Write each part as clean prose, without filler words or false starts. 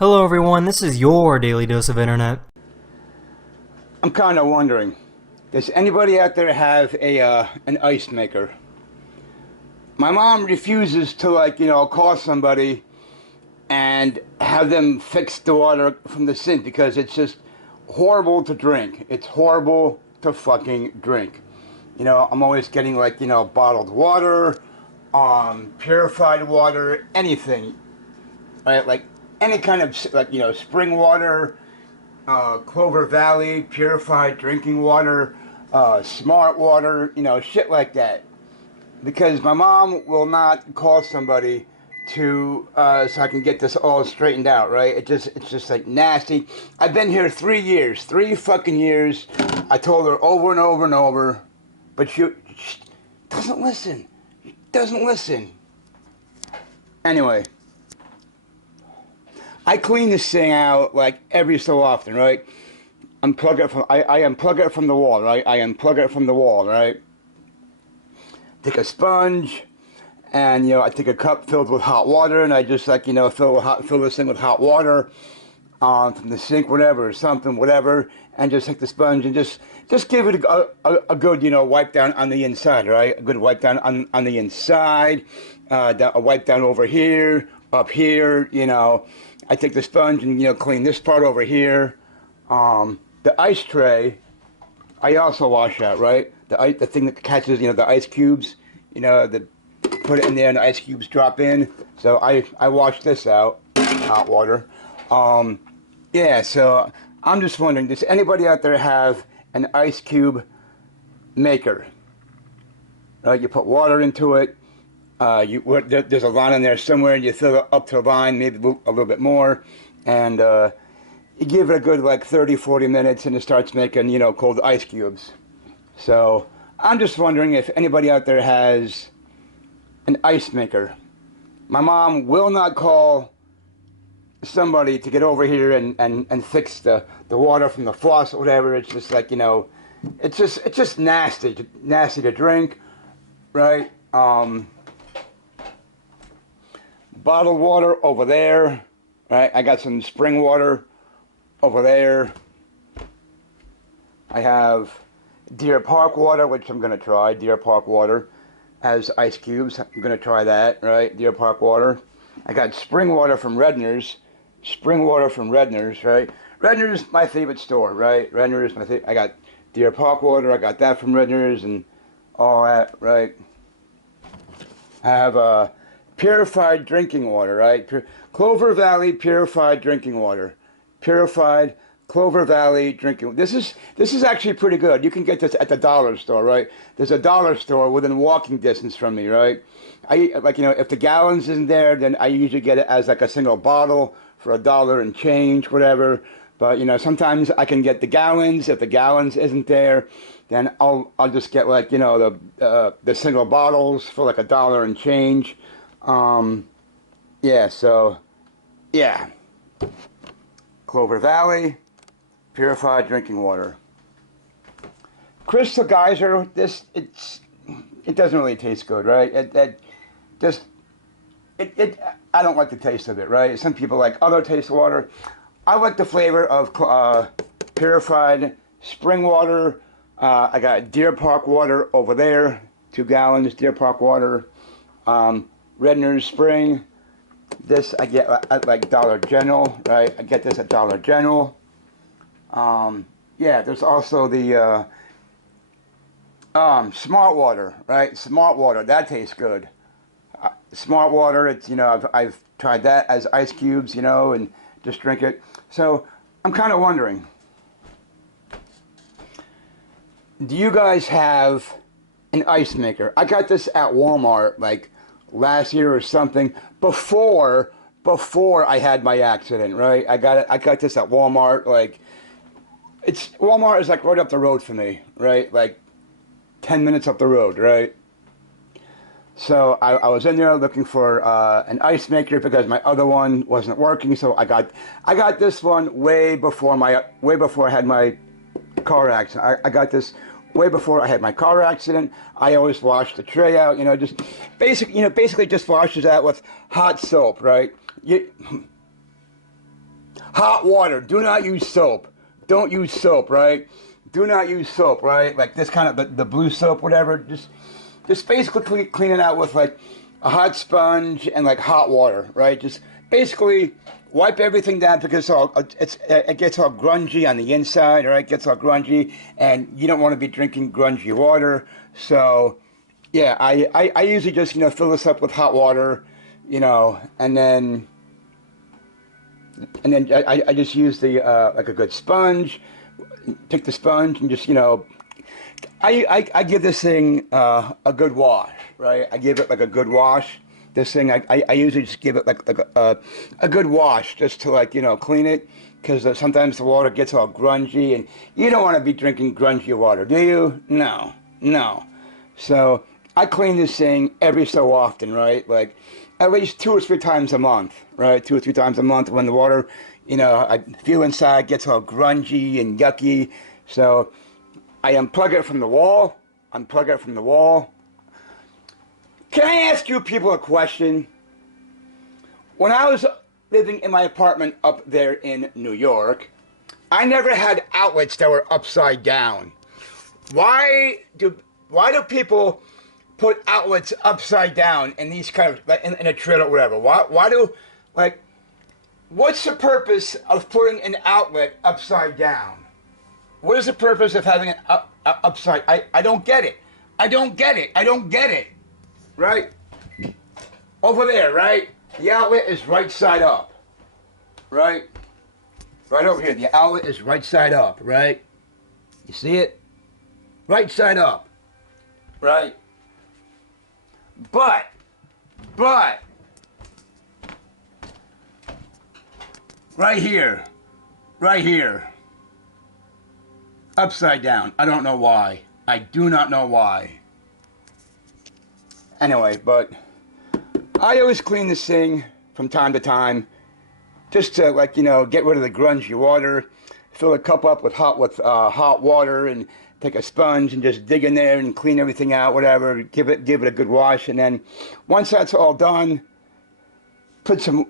Hello everyone, this is your daily dose of internet. I'm kind of wondering, does anybody out there have an ice maker? My mom refuses to call somebody and have them fix the water from the sink because it's just horrible to drink. It's horrible to fucking drink. I'm always getting bottled water, purified water, anything, right? Like any kind of spring water, Clover Valley, purified drinking water, smart water, shit like that. Because my mom will not call somebody to so I can get this all straightened out, right? It's just like nasty. I've been here 3 years, 3 fucking years. I told her over and over and over, but she doesn't listen. She doesn't listen. Anyway, I clean this thing out like every so often, right? I unplug it from the wall, right? I unplug it from the wall, right? Take a sponge, and I take a cup filled with hot water, and I just fill this thing with hot water, from the sink, whatever, or something, whatever, and just take the sponge and just give it a good wipe down on the inside, right? A good wipe down on the inside, a wipe down over here, up here, I take the sponge and clean this part over here. The ice tray, I also wash out, right? The thing that catches the ice cubes, put it in there and the ice cubes drop in. So I wash this out, hot water. Yeah. So I'm just wondering, does anybody out there have an ice cube maker? You put water into it. There's a line in there somewhere, and you fill it up to the line, maybe a little bit more, and you give it a good 30, 40 minutes, and it starts making cold ice cubes. So I'm just wondering if anybody out there has an ice maker. My mom will not call somebody to get over here and fix the water from the faucet, whatever. It's just it's just nasty to drink, right? Bottled water over there, right? I got some spring water over there. I have Deer Park water, which I'm going to try. Deer Park water has ice cubes. I'm going to try that, right? Deer Park water. I got spring water from Redner's. Spring water from Redner's, right? Redner's my favorite store, right? Redner's my favorite. I got Deer Park water. I got that from Redner's and all that, right? I have purified drinking water, right? Clover Valley purified drinking water. Purified Clover Valley drinking. This is actually pretty good. You can get this at the dollar store, right? There's a dollar store within walking distance from me, right? I if the gallons isn't there, then I usually get it as a single bottle for $1 and change, whatever. But sometimes I can get the gallons. If the gallons isn't there, then I'll just get the single bottles for $1 and change. Yeah. So yeah. Clover Valley, purified drinking water. Crystal Geyser, it doesn't really taste good, right? I don't like the taste of it, right? Some people like other taste of water. I like the flavor of purified spring water. I got Deer Park water over there, 2 gallons, Deer Park water. Redner's Spring. This I get at Dollar General, right? I get this at Dollar General. Yeah, there's also the Smart Water, right? Smart Water, that tastes good. Smart Water, it's I've tried that as ice cubes, and just drink it. So I'm kind of wondering, do you guys have an ice maker? I got this at Walmart last year or something, before I had my accident, right? I got this at Walmart. Walmart is right up the road for me, right? 10 minutes up the road, right? So I was in there looking for an ice maker because my other one wasn't working. So I got this one way before I had my car accident. I got this way before I had my car accident. I always wash the tray out, just basically just washes out with hot soap, right? Hot water. Do not use soap. Don't use soap, right? Do not use soap, right? Like this kind of the blue soap, whatever. Just basically clean it out with like a hot sponge and like hot water, right? Just basically wipe everything down because it gets all grungy on the inside, right? It gets all grungy, and you don't want to be drinking grungy water. So, yeah, I usually just fill this up with hot water, and then I just use the like a good sponge. Take the sponge and just I give this thing a good wash, right? I give it like a good wash. This thing I usually just give it like a good wash just to clean it, because sometimes the water gets all grungy and you don't want to be drinking grungy water, do you? No, no. So I clean this thing every so often, right? Like at least 2 or 3 times a month, right? 2 or 3 times a month when the water, I feel inside gets all grungy and yucky. So I unplug it from the wall. Unplug it from the wall. Can I ask you people a question? When I was living in my apartment up there in New York, I never had outlets that were upside down. Why do people put outlets upside down in these kind of, like in a trailer or whatever? Why do, like, what's the purpose of putting an outlet upside down? What is the purpose of having it upside? I don't get it. I don't get it. I don't get it. Right? Over there, right? The outlet is right side up. Right? Right over here. The outlet is right side up, right? You see it? Right side up. Right? But, right here, upside down. I don't know why. I do not know why. Anyway, but I always clean this thing from time to time, just to get rid of the grungy water. Fill a cup up with hot water and take a sponge and just dig in there and clean everything out, whatever. Give it a good wash, and then once that's all done, put some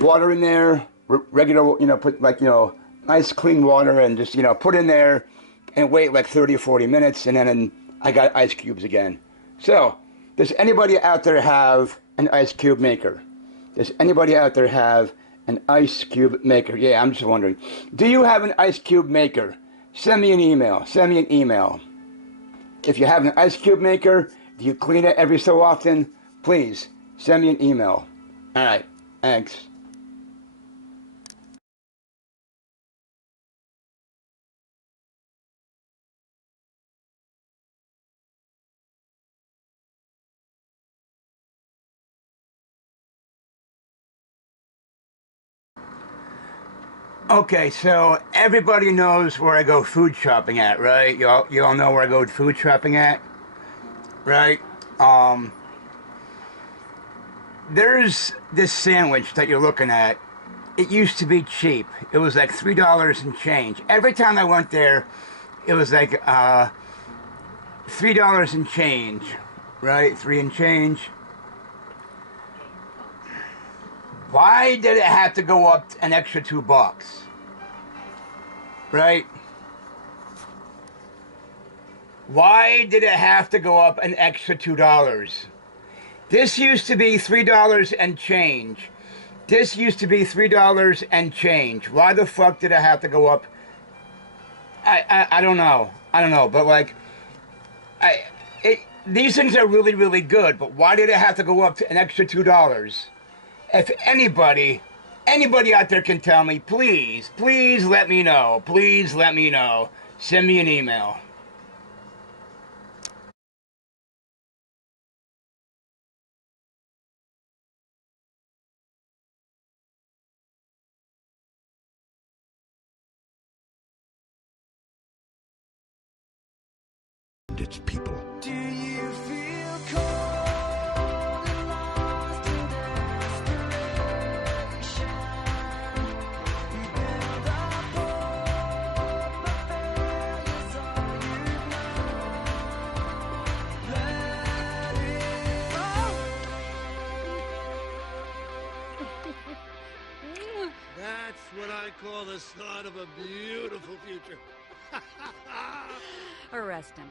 water in there, regular, put nice clean water, and just put in there and wait like 30 or 40 minutes, and then I got ice cubes again. So, does anybody out there have an ice cube maker? Does anybody out there have an ice cube maker? Yeah, I'm just wondering. Do you have an ice cube maker? Send me an email. Send me an email. If you have an ice cube maker, do you clean it every so often? Please, send me an email. Alright, thanks. Okay, so everybody knows where I go food shopping at, right? You all know where I go food shopping at, right? There's this sandwich that you're looking at. It used to be cheap. It was like $3 and change. Every time I went there, it was like $3 and change, right? 3 and change. Why did it have to go up an extra $2? Right? Why did it have to go up an extra $2? This used to be $3 and change. This used to be $3 and change. Why the fuck did it have to go up? I don't know. I don't know, but like, these things are really, really good, but why did it have to go up to an extra $2? If anybody out there can tell me, please let me know. Please let me know. Send me an email. Its people. Do you feel cold and lost in desperation? You build up hope, but failure's all you've known. Let it go. That's what I call the start of a beautiful future. Arrest him.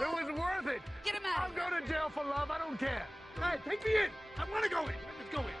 It was worth it. Get him out. I'm going to jail for love. I don't care. Hey, take me in. I want to go in. Let's go in.